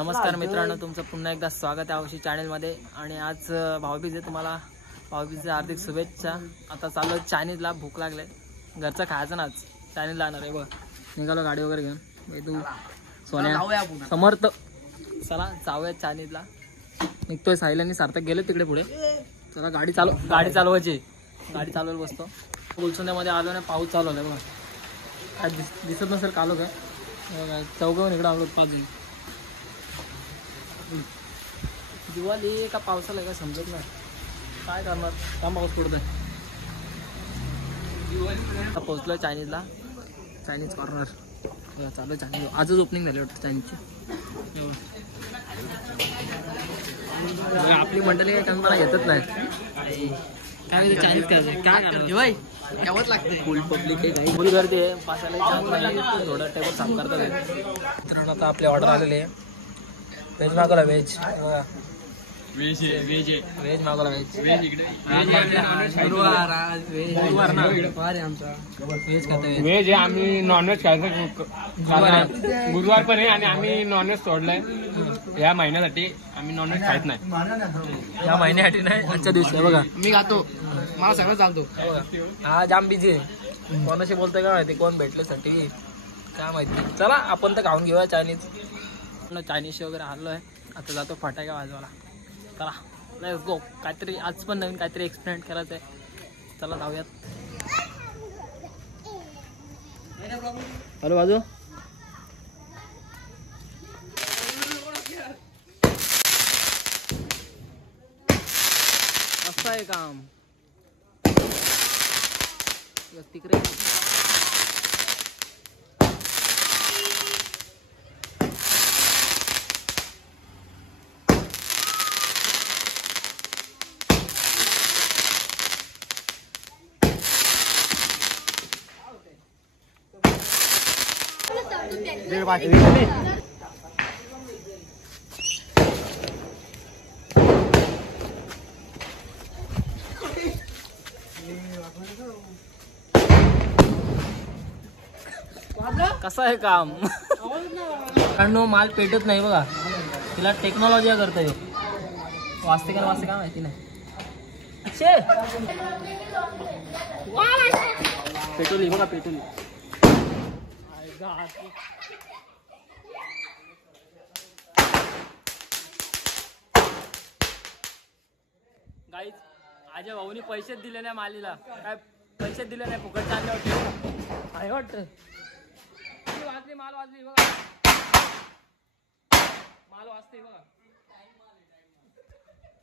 नमस्कार मित्रांनो, तुमचं पुन्हा एकदा स्वागत आहे आवशी चॅनलमध्ये. आणि आज भाऊबीज आहे. तुम्हाला भाऊबीजच्या हार्दिक शुभेच्छा. आता चाललो चायनीजला. भूक लागले, घरचं खायचं ना. आज चायनीज जाणार आहे. बघ निघालो गाडी वगैरे घेऊन. तू सोन्या समर्थ, चला जाऊया चायनीजला. निघतोय. साहिल आणि सार्थक गेले तिकडे पुढे. चला गाडी चालवायची. गाडी चालवायला बसतो. गुलसुंद्यामध्ये आलो ना, पाऊस चालू आहे बघा. काय दिसत नसेल कालो काय. चौघावून इकडं आलो 5 जण. दिवाळी का पावसाला काय समजत नाही. काय करणार, काम पाऊस पडतोय. पोहोचलोय चायनीजला. चायनीज कॉर्नर चालू. चायनीज आजच ओपनिंग झाली वाटतं चायनीजची. आपली मंडळी काही मला घेतच नाही. काय चायनीज करायचं, काय करणार यावंच लागतं. फुल पब्लिक आहे, फुल गर्दी आहे. पासाला थोडं टेबल साफ करतात. मित्रांनो आता आपली ऑर्डर आलेली आहे. व्हेज मागवला. व्हेज मागवला. व्हेज इकडे व्हेज आहे. आम्ही नॉनव्हेज खायचं गुरुवार पण आहे. आणि आम्ही नॉनव्हेज सोडलंय या महिन्यासाठी. आम्ही नॉनव्हेज खायच नाही या महिन्यासाठी. नाही आजच्या दिवशी बघा मी खातो. मला सगळं चालतो. हा जाम बिझी आहे. कोणाशी बोलतोय काय माहिती, कोण भेटल्यासाठी काय माहिती. चला आपण तर खाऊन घेऊया चायनीज. चायनीज वगैरे आलो आहे. आता जातो फटाके वाजवायला. चला लेट्स गो. काहीतरी आज पण नवीन काहीतरी एक्सपेरिमेंट करायचं आहे. चला जाऊयात. हॅलो बाजू. मस्त आहे काम तिकडे. कसं आहे काम. कारण माल पेटत नाही बघा. तिला टेक्नॉलॉजी करता येईल. वाचते का वाचते काय माहिती नाही. पेटवली बघा, पेटवली. गाईज आजा भाऊनी पैसेच दिले नाही मालीला. काय पैसेच दिले नाही, फुकट चालले होते. आहे वाटत वाजली. माल वाजली बघा. माल वाजते बघा.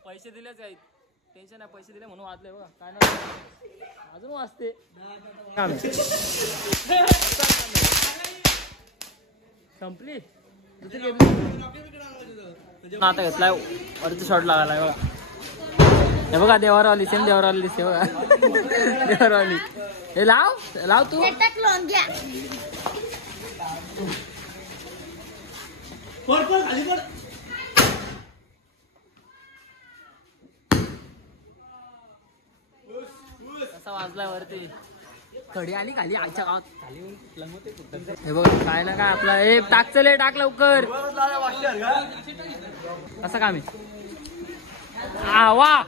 पैसे दिलेच काही टेन्शन नाही. पैसे दिले म्हणून वाजले बघा. काय नाही अजून वाजते. संपली. आता घेतलाय वरती शॉट लागायला बघा. हे बघा देवारवाली. सेम देवारवाली दिसते बघा. देवारवाली. हे लाव तू. कसा वाजलाय वरती. कडी आली खाली आजच्या गावात. हे बघ काय ना काय आपला. हे टाक चले, टाक लवकर. कसं काम आहे. वा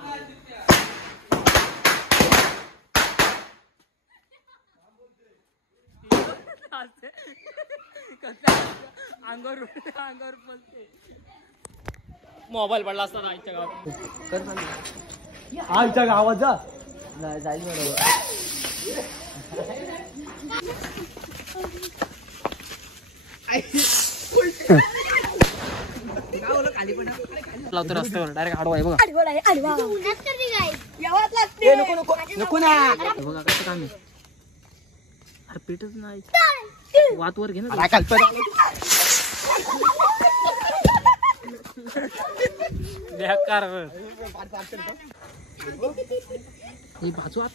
अंगावर पलते. मोबाईल पडला असता आईच्या गावात. आईच्या गावात जा जाईल बरोबर. लावतो रस्त्यावर डायरेक्ट आडवा आहे बघा. नको ना बघा कसं काम आहे. अरे पेटच नाही. वात वर घे ना. बेकार ही बाजू आत.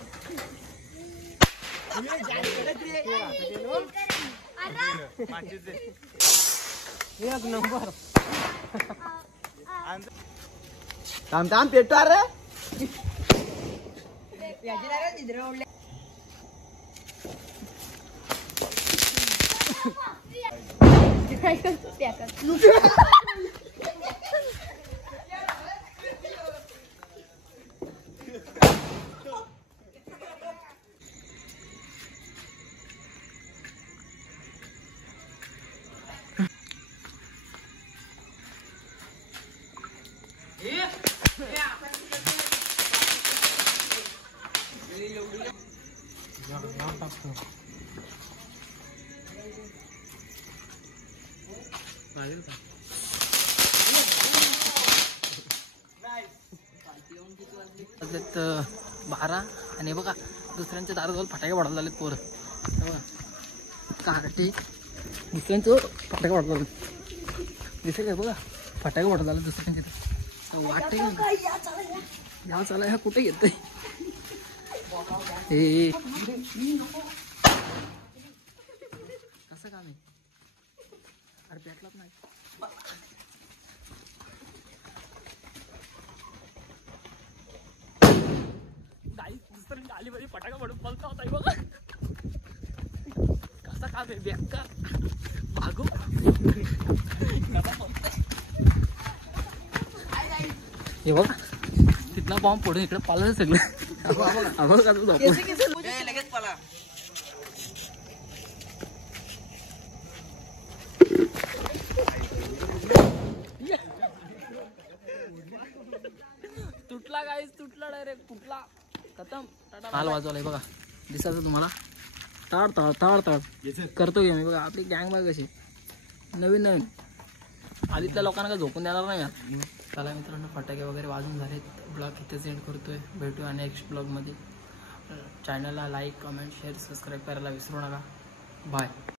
एक नंबर. थांब पेटतो. अरे वाजलेत 12 आणि बघा दुसऱ्यांच्या दाराजवळ फटाके वाढायला लागलेत पोरं. बघा कार्टे दुसऱ्यांचं फटाके वाढत आले दिसेल काय बघा फटाके वाढत आले दुसऱ्यांच्या वाटे या चाला ह्या कुठे येतोय हे कसं काम आहे अरे भेटलाच नाही. दुसऱ्यांच्या आलीमध्ये फटाका पडून बोलता होता बघा कसा काम आहे बेकार भागो हे बघा तिथला बॉम्ब पडून इकडे पाला सगळं लगेच पाला. तुटला गाईस तुटला डायरेक्ट तुटला खतम. हाल वाजवलाय बघा दिसायचं तुम्हाला ताड ताड ताड ताड करतो मी बघा. आपली गँग बघा कशी नवीन नवीन आधीतल्या लोकांना काय झोपून देणार नाही. चला मित्रांनो फटाके वगैरे वाजून झालेत. ब्लॉग इथे सेंड करतोय. भेटूया नेक्स्ट ब्लॉगमध्ये. चॅनलला लाईक कमेंट शेअर सबस्क्राईब करायला विसरू नका. बाय.